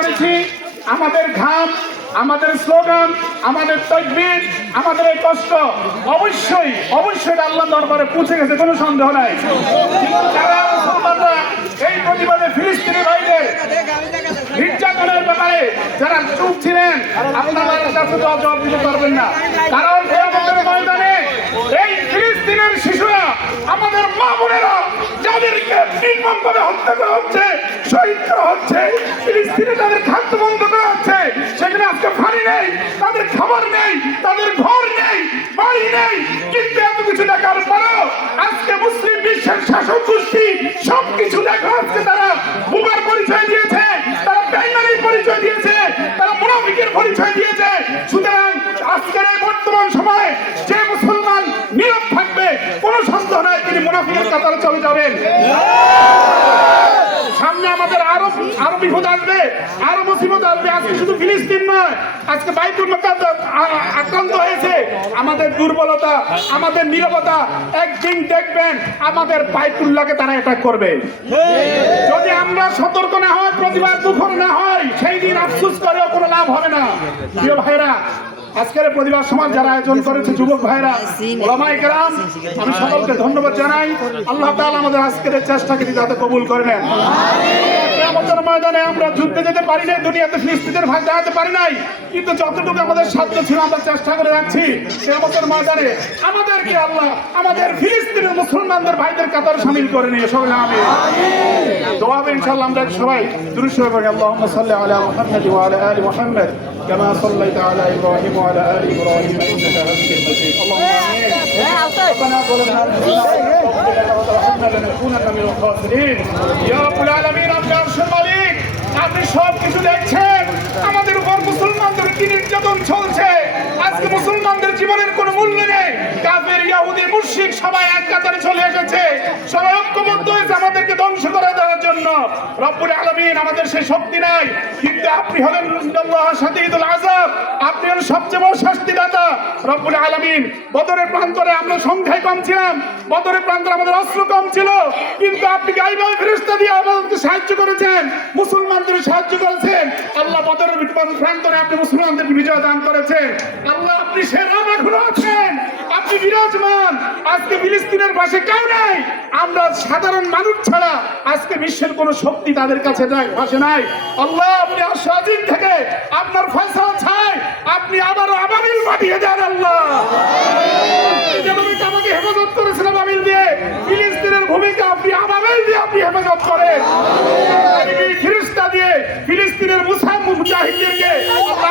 করেছি, আমাদের ঘাম, আমাদের স্লোগান, আমাদের তাকবীর, আমাদের এই কষ্ট অবশ্যই আল্লাহ দরবারে পৌঁছে গেছে, কোনো সন্দেহ নাই। যারা মুসলমানরা এই প্রতিবাদে ফিলিস্তিনি ভাইদের নির্যাতনের ব্যাপারে যারা চুপ ছিলেন, আপনারা কাছে জবাব দিতে পারবেন না। কারণ আমাদের ময়দানে এই ফিলিস্তিনের শিশুরা, আমাদের মা বোনেরা যাদেরকে নির্মমভাবে হত্যা করা হচ্ছে, শহীদ করা হচ্ছে, ফিলিস্তিনে তাদের খাদ্য বন্ধ করা হচ্ছে, সেখানে আজকে পানি নেই, তাদের খাবার নেই, তাদের ঘর নেই, বাড়ি নেই। কিন্তু এত কিছু দেখার পরেও আজকে মুসলিম বিশ্বের শাসক গোষ্ঠী সবকিছু দেখা, আজকে তারা বুবার পরিচয় দিয়েছে, তারা বেঙ্গলির পরিচয় দিয়েছে, তারা মুনাফিকের পরিচয় দিয়েছে। সুতরাং আজকের এই বর্তমান সময়ে যে মুসলমান নীরব থাকবে, কোন সন্দেহ নাই তিনি মুনাফিকের কাতারে চলে যাবেন। সামনে আমাদের আরো বিপদ আসবে, আরো মুসিবত আসবে। আজকে শুধু ফিলিস্তিন নয়, আজকে বাইতুল মুকাদ্দাস আক্রান্ত হয়েছে। আমাদের দুর্বলতা, আমাদের নীরবতা, একদিন দেখবেন আমাদের বাইতুল্লাহকে তারা অ্যাটাক করবে। যদি আমরা সতর্ক না হয়, প্রতিবাদ মুখর না হয়, সেই দিন আফসোস করেও কোনো লাভ হবে না। প্রিয় ভাইরা, আজকের প্রতিবাদ সমাজ যারা আয়োজন করেছে, যুবক ভাইরা, ওলামায়ে কেরাম, আমি সকলকে ধন্যবাদ জানাই। আল্লাহ তাআলা আমাদের আজকের চেষ্টাকে যাতে কবুল করে নেন। কিয়ামতের ময়দানে আমরা যুদ্ধে যেতে পারি নাই, দুনিয়াতে ফিলিস্তিনের ভাগ দাঁড়াতে পারি নাই, কিন্তু যতটুকু আমাদের সাধ্য ছিল আমরা চেষ্টা করে যাচ্ছি। কিয়ামতের ময়দানে আমাদেরকে আল্লাহ আমাদের ফিলিস্তিনের মুসলমানদের ভাইদের কাতারে শামিল করে নিয়ে সকলে আমিন। দোয়া হবে ইনশাআল্লাহ। আমরা সবাই দুরূদ শরীফ পড়ি। আল্লাহুম্মা সাল্লি আলা মুহাম্মাদ ওয়া আলা আলি মুহাম্মাদ কামা সাল্লাইতা আলা ইব্রাহিম ওয়া আলা আলি ইব্রাহিম ইন্নাকা হামিদুম মাজিদ। আল্লাহুম্মা আমিন। ربنا ظلمنا أنفسنا لنكونن من الخاسرين يا رب العالمين। আপনি সব কিছু দেখছেন, আমাদের উপর মুসলমানদের কি নির্যাতন চলছে। আজকে মুসলমানদের জীবনের কোনো মূল্য নেই। কাফের, ইহুদি, মুশরিক সবাই এক কাতারে চলে এসেছে, সবাই ঐক্যবদ্ধ হয়েছে আমাদেরকে ধ্বংস করে দেওয়ার জন্য। রব্বুল আলামিন আমাদের সেই শক্তি নাই, কিন্তু আপনি হলেন আল্লাহ শাদীদুল আযাব, আপনি হলেন সবচেয়ে বড় শাস্তিদাতা। রব্বুল আলামিন, বদরের প্রান্তরে আমরা সংখ্যায় কম ছিলাম, বদরের প্রান্তরে আমাদের অস্ত্র কম ছিল, কিন্তু আপনি গায়েবী ফেরেশতা দিয়ে আমাদেরকে সাহায্য করেছেন, মুসলমানদের সাহায্য করেছেন। আল্লাহ বদরের প্রান্তরে আপনি মুসলমানদেরকে বিজয় দান করেছেন। আল্লাহ আপনি সেরা এখনো আছেন, আপনি বিরাজমান। আজকে ফিলিস্তিনের পাশে কেউ নাই, আমরা সাধারণ মানুষ ছাড়া আজকে বিশ্বের কোন শক্তি তাদের কাছে পাশে নাই। আল্লাহ আপনি আশাদিন থেকে আপনার ফয়সালা চাই, আপনি আবারও আবাবিল পাঠিয়ে দেন। আল্লাহ যেভাবে আমাকে হেফাজত করেছেন আবাবিল দিয়ে, ফিলিস্তিনের ভূমিকা আপনি আবাবিল দিয়ে আপনি হেফাজত করেন। ফিরিস্তা দিয়ে ফিলিস্তিনের মুজাহিদদেরকে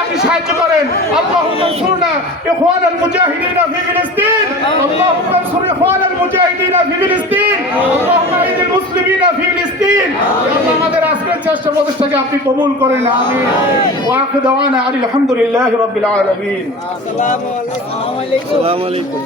আপনি সাহায্য করেন। আল্লাহুম্মা আনসুরনা ইখওয়ানাল মুজাহিদিনা ফি ফিলিস্তিন, আল্লাহুম্মা আনসুর ইখওয়ানাল মুজাহিদিনা ফি ফিলিস্তিন, আল্লাহুম্মা আইদিল মুসলিমিনা ফি ফিলিস্তিন। আল্লাহ আমাদের আজকের চেষ্টা প্রচেষ্টাকে আপনি কবুল করেন, আমিন। ওয়া আখিরু দাওয়ানা আলহামদুলিল্লাহি রাব্বিল আলামিন। আসসালামু আলাইকুম।